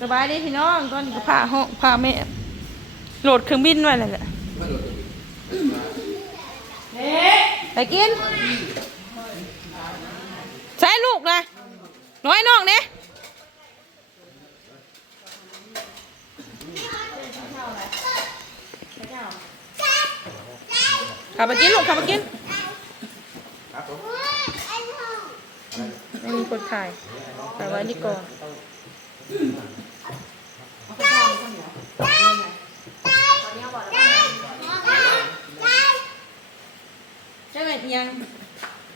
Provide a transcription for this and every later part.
สบายดีพี่น้องตอนนี้ก็พาห้องพาแม่โหลดเครื่องบินไว้เลยแหละไปกิน ใช้ลูกนะน้อยน้องเนี่ยขับไปกินลูกขับไปกินไม่มีคนถ่ายแต่ไว้นี่ก่อนใช่ไหม ยัง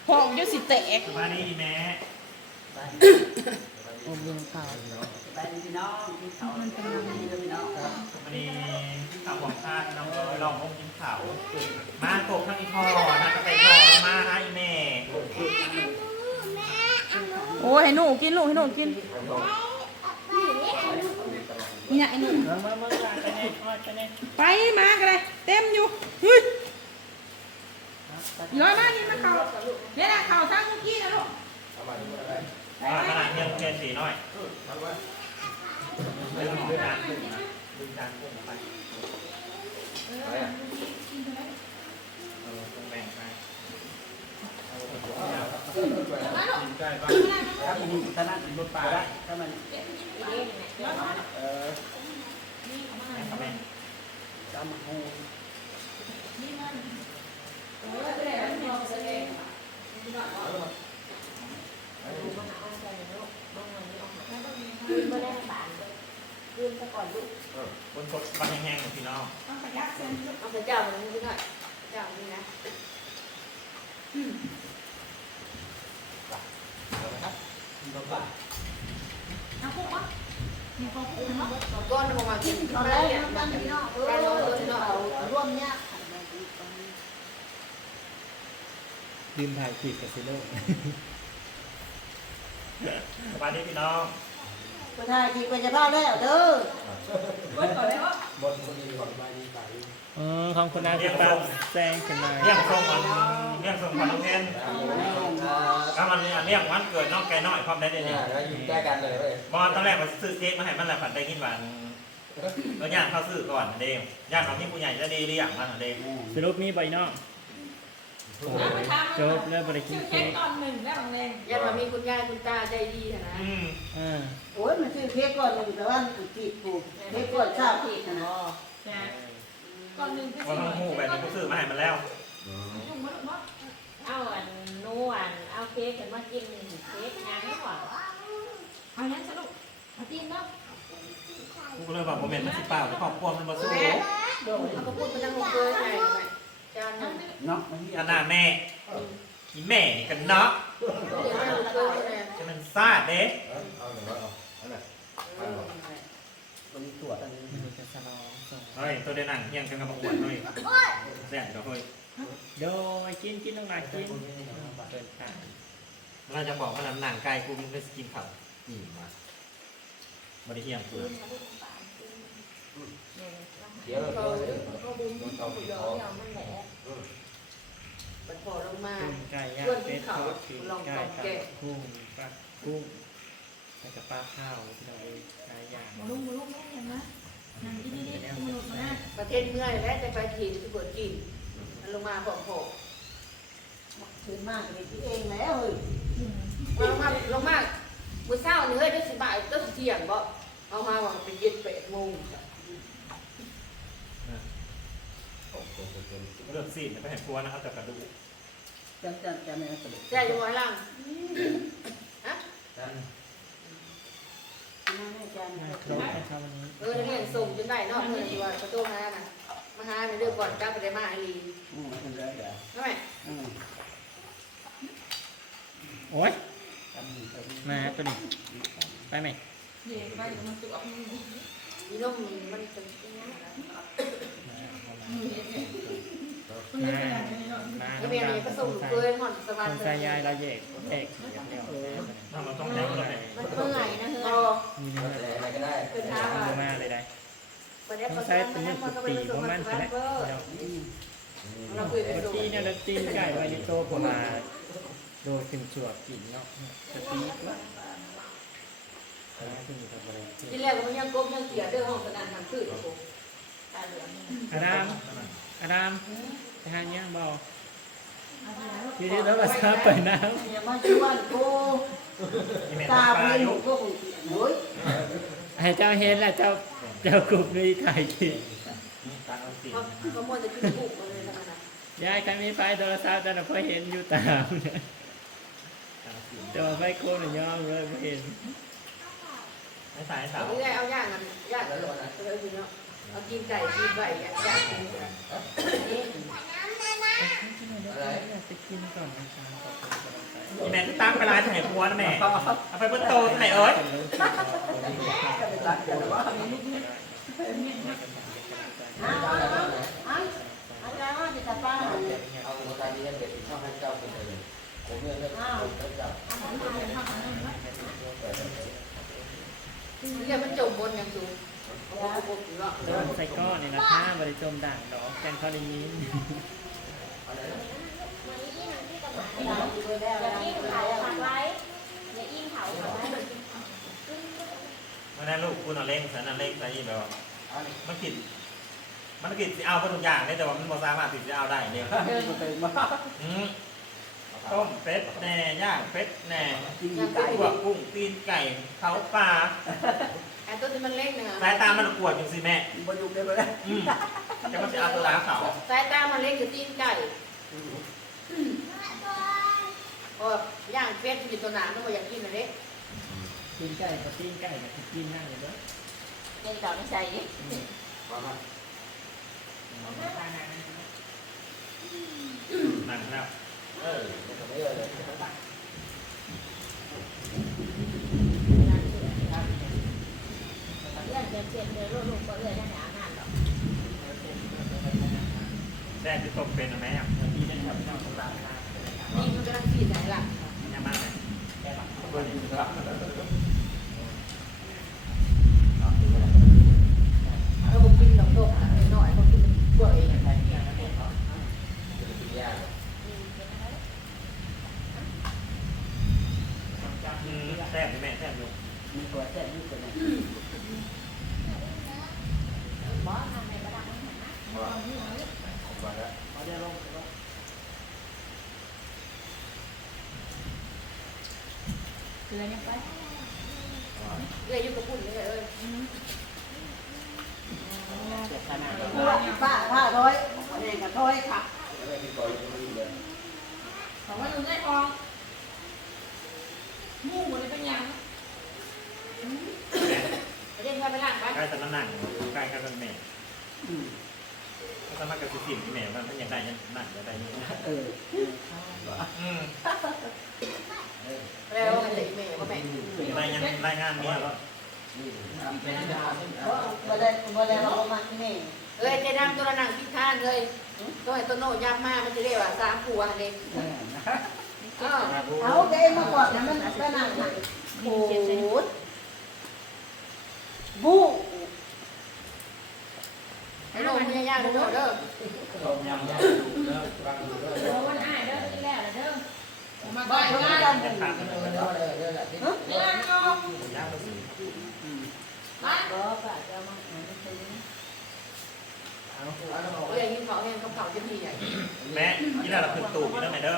พองอยุสิแตกสบายดีแม่อมยิงข่าววันนี้ข่าวของชาติน้องก็ลององกินข่าวมาโกกทั้งอีพ่อนะก็ไปพ่อมาให้แม่โอ้ยให้หนูกินลูกให้หนูกินนี่นะไอ้หนูเมื่อเมื่อเมื่อไปแน่ไปแน่ไปมากันเลยเต็มอยู่เฮ้ย ย้อยมานี่มาเข่าเนี่ยนะเข่าทั้างเมื่อกี้นะลูกอ่าขนาดเพียงเพียสีน้อยดึงจานดึงจานกุ้งไปเออต้องแบ่งไปถ้ามันถ้านั่นรถปลาถ้ามันเออแม่ครับแม่ตามหู บนกดปันแห้งๆของพี่น้อง เอาพระเจ้ามันนิดหน่อยเจ้านี่นะ รถปลา ก้อนลงมากิน ตอนแรกเนี่ยมันพี่น้องเออเออเนาะร่วมเนี่ยลืมถ่ายขีดกับซิโร่สบายดีพี่น้องประธานจีก็จะเข้าแล้วเด้ออืมของคุณอาจะตัดแซงขึ้นมาเรียกส่งมันเรียกส่งความรู้เพนก็มันเรียกวันเกิดน้องแกน้อยความได้เนี่ยแล้วยิงแก้กันเลยเว้ยบอลตอนแรกมันซื้อเค้กมาให้มันแหละฝันได้กินหวาน ก็ย่างเข้าซื้อก่อนเดมย่างของพี่ผู้ใหญ่จะดีเรียกมันเดมสรุปมีใบนอกจบแล้วบริกินเค้กตอนหนึ่งแล้วบางแรงญาติมีคุณยายคุณตาใจดีนะอืมอ่าโอ้ยมันซื้อเค้กก่อนหนึ่งแต่ว่าจีบกูเค้กก่อนทราบที่นะตอนหนึ่งก็ว่าต้องหูแบบนี้ก็ซื้อมาให้มันแล้วเอาอันนูอันเอาเค้กเห็นมากินเค้กยังไม่หวานเอายังสรุปมาตีนเนาะ กูก็เลยบอกโมเมนต์มันสิเปล่าแต่ครอบครัวมันบ่สู้เขาก็พูดไปทั้งหมดเลยไงจาหนึ่งเนาะมันมีขนาแม่อีแม่นี่กันเนาะจะมันซาดเด้เอาหนึ่งเอาอันนั้นบริตรวจอันนี้มันจะสลองเฮ้ยตัวเดนังเฮียงกันกับอวดเฮ้ยแซ่บเดี๋ยวเฮ้ยโดยกินกินต้องมากินเดินทางเราจะบอกว่าหนังไก่กูมันเป็นสกินเขาอีมาบริเฮียงกู เดี๋ยวเราเดี๋ยวเขาบุ้มเขาบุ้มเยอะมันแหละมันพอลงมากุ้งไก่ย่างเป็ดทอดขิงไก่กับกุ้งปลากุ้งแล้วก็ปลาข้าวที่เราเลยไก่ย่างมาลุงมาลุงเห็นไหมนั่งดีดีดีมือมาหน้าประเทศเมื่อยแล้วจะไปกินที่เปิดกินมันลงมาผอมถือมากเลยที่เองแล้วเฮ้ยลงมาลงมามื้อเช้านี่เฮ้ยได้สบายได้สิเที่ยงบ่เอามาว่าเป็นเย็นแปดโมง เลือกซีดไปให้ครัวนะครับแต่กระดูกจำจำจำไม่ได้สรุปใจอยู่ไว้ล่างฮะน่าแน่ใจคนะรบให้ครับวันนี้เออเรียนส่งจนได้เนอกเมื่อที่ว่าประตูมาน่ะมาหาในเรื่องก่อนกลับไปได้มาอีหลีอืมเป็นไรเดี๋ยวใช่ไหมอืมโอ้ยมาตัวนี้ไปไหมเย่ไปมันจุกมีนมมันเป็น มามาก็เมียนี่ก็ส่งลูกเกยหอนสวรรค์ใส่ยายเราแยกเอกทำเราต้องได้เลยมันเมื่อยนะเฮ้ยมีเนื้ออะไรก็ได้เป็นท้าทำว่ามาเลยได้ประเดี๋ยวต้องใช้ใช้ตัวตัวนี้นี้สุมันดก็ตีเป็นเพตัวระมัมันนสใช่ไหมวัสดิ์เราคุยเป็นตีเนี่ยเราตีไก่ไว้ในโต๊ะประมาโดยขึ้นจวบกินเนาะสตีกว่าที่แรกมันยังกบยังเสียเด้อห้องสนานทางขึ้นโอ้โหตาเหลืองอาดามอาดาม ไปหาเงี้ยบอกทีนี้แล้วก็ซาไปน้อย่ามาชวนกูนี่แม่ตาปลาพี่อยู่กูโอ้ยำให้เจ้าเห็นแล้วเจ้าเจ้ากรุบเลยถ่ายคลิปตาเอาสิเขาเขามัวจะกินบุกมาเลยทั้งนั้นยายกันมีไฟโทรศัพท์แต่เราพอเห็นอยู่ตามเนี่ยตาเอาสิแต่ว่าไฟโคนย่อมเลยไม่เห็นไม่สายสาเอาวเรื่อยเอาย่างกันย่างกันเลยพี่เนาะเอากินไก่กินไก่ย่างย่างกินไก่นี่ อะไรไปกินก่อนนะครับนี่แม่ตั้งไปร้านไหนครัวนะแม่เอาไปเบิ้ลโตไหนเอ้ยเอาเอาเอาเอาเอาแล้วว่าจะป้าเอาตัวตาดีเด็ดเข้าให้เจ้าเป็นเลยผมเนี่ยเลิกเลิกเจ้าเรียกมันจมบนอย่างสูงโอ้โหบุกเนาะใส่ก้อนนี่นะคะบริจมด่างดอกแกนทอริยินอย่าอิ่มเขาขับไว้อย่า อิ่มเขาขับไว้วันนั้นลูกคุณเอาเล่งฉันเอาเล่งใส่ยี่แบบมันกินมันกินสิเอาไปทุกอย่างได้แต่ว่ามันบ่สามารถติดจะเอาได้เนี่ยอืมต้มเป็ดแหน่ย่างเป็ดแหน่ยังไก่ลวกุ้งตีนไก่เขาปลา ไอ้ตัวที่มันเล็กนะสายตามันกวดอย่างสิแม่บอยู่กันเลยอืมจะมาจะเอาตัวล้างเขาสายตามันเล็กอยู่ตีนไก่โอ้ย่างเป็ดอยู่ตัวหนามันก็อยากกินอะไรกินไก่กับตีนไก่กับกินนั่งอยู่ด้วยในดอกในใจมามานั่งแล้วเออไม่ทำไม่เลย เลยเลื่อนเดินเส้นเดินลูกก็เลื่อนนั่นหนาหนาหรอกแซ่บที่ต้มเป็นนะแม่ที่เป็นแบบนอกของร้านค้านี่มันกำลังฟีดไหนล่ะยังมากเลยเปิดอยู่ครับเราบอกกินดอกโตกหน่อยเขากินกล้วย ยาก อืมแซ่บที่แม่แซ่บอยู่ มีตัวแท้นี่ตัวนั้น บอสทำในกระดังมันนะ ผมมาแล้ว เขา จะลงเกลือยังไปเอ้ยอยู่กับปุ่นเลยเอ้ยกูป้าผ้าร้อยแม่กับร้อยค่ะไม่มีก่อยยังไม่เลยของมันอยู่ในทองมู่มันเป็นยังเรียกว่าไปล่างไปใกล้ตะนั่งใกล้กันแม่ ถ้ามากับสิบที่แม่มันมันยังได้ยังนั่งจะได้นี่เอออืมแล้วมันเลยแม่ว่าแม่ได้ยังได้งานเนี้ยแล้วบ่ได้บ่ได้เรามาที่นี่เอ้ยเจดำตัวนังพิฆานเลยตัวไอ้ตัวโน่ยับมากมันจะเรียกว่าสามผัวเลยเอาเด้มาก่อนมันไปนั่งโอ้บูไอ้ โน่มันยากๆเลยเด้อต้มยำยำดูแล้วฟังดูด้วยโอ้มันอ้ายเด้อที่แล้วเด้อมาบ้าบ้านนเขาบ้านจำยังขาดเออเดี๋ยวเดี๋ยวเดี๋ยวที่เรื่องเอายากก็สิบ้านบ่ป้าจะมาหาที่นี่เอ้ยยินเขาเห็นเขาเผาจะมีใหญ่แม่ที่เราคือตูดนี่แล้วแม่เด้อ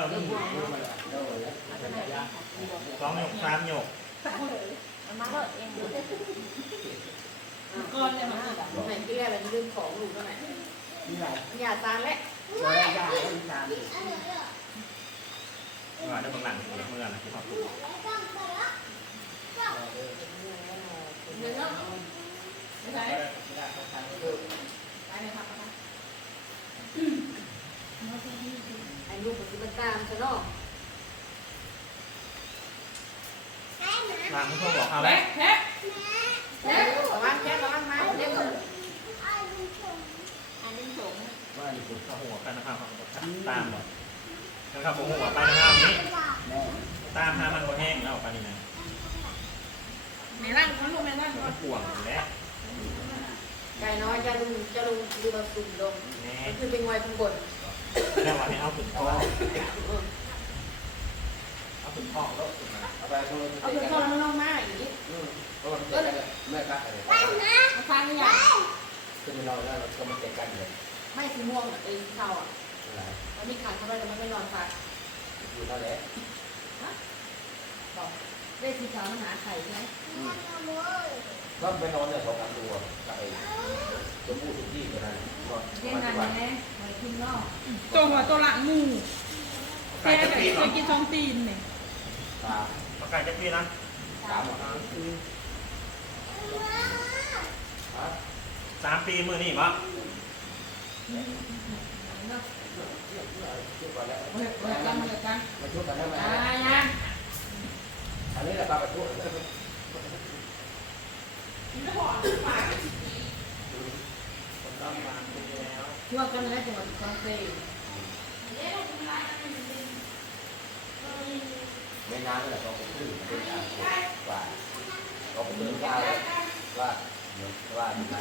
สองหยกสามหยกมาเลิกเอง ก่อนจะมาแม่ที่แรกมันลืมของลูกเท่าไหร่นี่แหละอย่าตาและบ่ได้ยาอีสานว่าได้บางหลังเมื่อไหร่ที่เขาตูดเงินเนาะไม่ใช่ไปเลยครับไอ้ลูกมันตามซะเนาะหลังเขาบอกเอาแพ้แล้วแพ้ ระวังแจ๊ระวังไม้เรียกว่าอันนี้สงว่าอยู่คุณเขาหัวกันนะครับตามหมดนะครับผมหัวไปนะครับนี้ตามหามันก็แห้งแล้วปานี่นะในร่างคนลูกในร่างมันป่วงแล้วไก่น้อยจะลุงจะลุงดูมาสุ่มลงแน่มันคือเป็นงอยข้างบนแล้วว่าให้เอาถึงคอ เอาถึงห้องแล้วถึงนะเอาไปโทรเอาไปทอดแล้วน้องมาอีกอืมเพราะมันเจ๊กันแม่กัดอะไรมาฟังอย่างคือมันนอนแล้วเราก็มันเจ๊กันเลยไม่สีม่วงอะไอ้เทาอะอะไรมันมีขาดเข้าไปแต่มันไม่นอนฟังอยู่เท่าไหร่บอกได้สีขามันหาไข่ใช่ไหมก็ไปนอนเนี่ยสองสามตัวกับไอ้จะพูดถึงที่กันนั่นนอนเรียนงานยังไงหอยทุ่งนอกตัวหัวตัวหลังหมูไก่แค่จะไหนเคยกินช่องตีนเนี่ย สามไก่จะปีนนะสามอะฮะสามปีมือนี่ปะชุดก่อนแล้วเฮ้ยเฮ้ยกันเฮ้ยกันมาชุดกันได้ไหมอ่ายังอันนี้แหละปลาประชุดต้องมาไปแล้วช่วงกันแล้วจังหวัดคลองเตยไม่นานเลยสองคนครึ่งเป็นการว่าสองคนครึ่งว่าว่าเหมือนว่าอะไร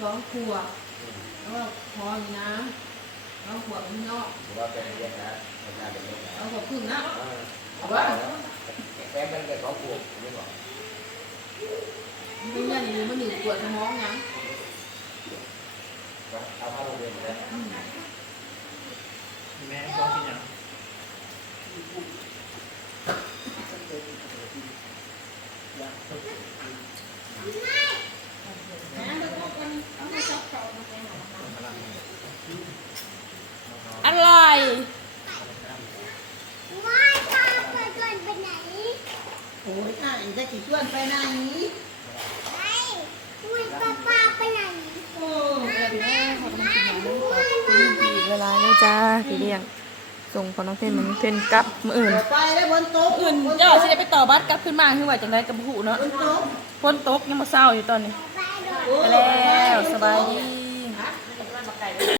สองขวบแล้วก็พอมีน้ำแล้วขวบข้างนอกหรือว่าเป็นเรียนนะเป็นงานเป็นเรียนนะแล้วขวบครึ่งนะเอาว่าแกเป็นแต่สองขวบไม่บอกนี่เนี่ยนี่มันอยู่ปวดสมองยังเอาเข้าโรงเรียนเลยแม่ก็กินอย่าง อะไร โอ้ยอะอีจะกี่ชวนไปไหนโอ้ยแม่ขอบคุณที่ดีเวลาเลยจ้าพี่เลี้ยง ส่งพอน้องเพนมันเพนกลับมืออื่น เดี๋ยวไปแล้วบนโต๊ะอื่นเจ้าสิได้ไปต่อบัตรกลับขึ้นมาคือว่าจังไดกับหูเนาะบนโต๊ะฝนตกยังมาเศร้าอยู่ตอนนี้ ไปแล้วสบายดี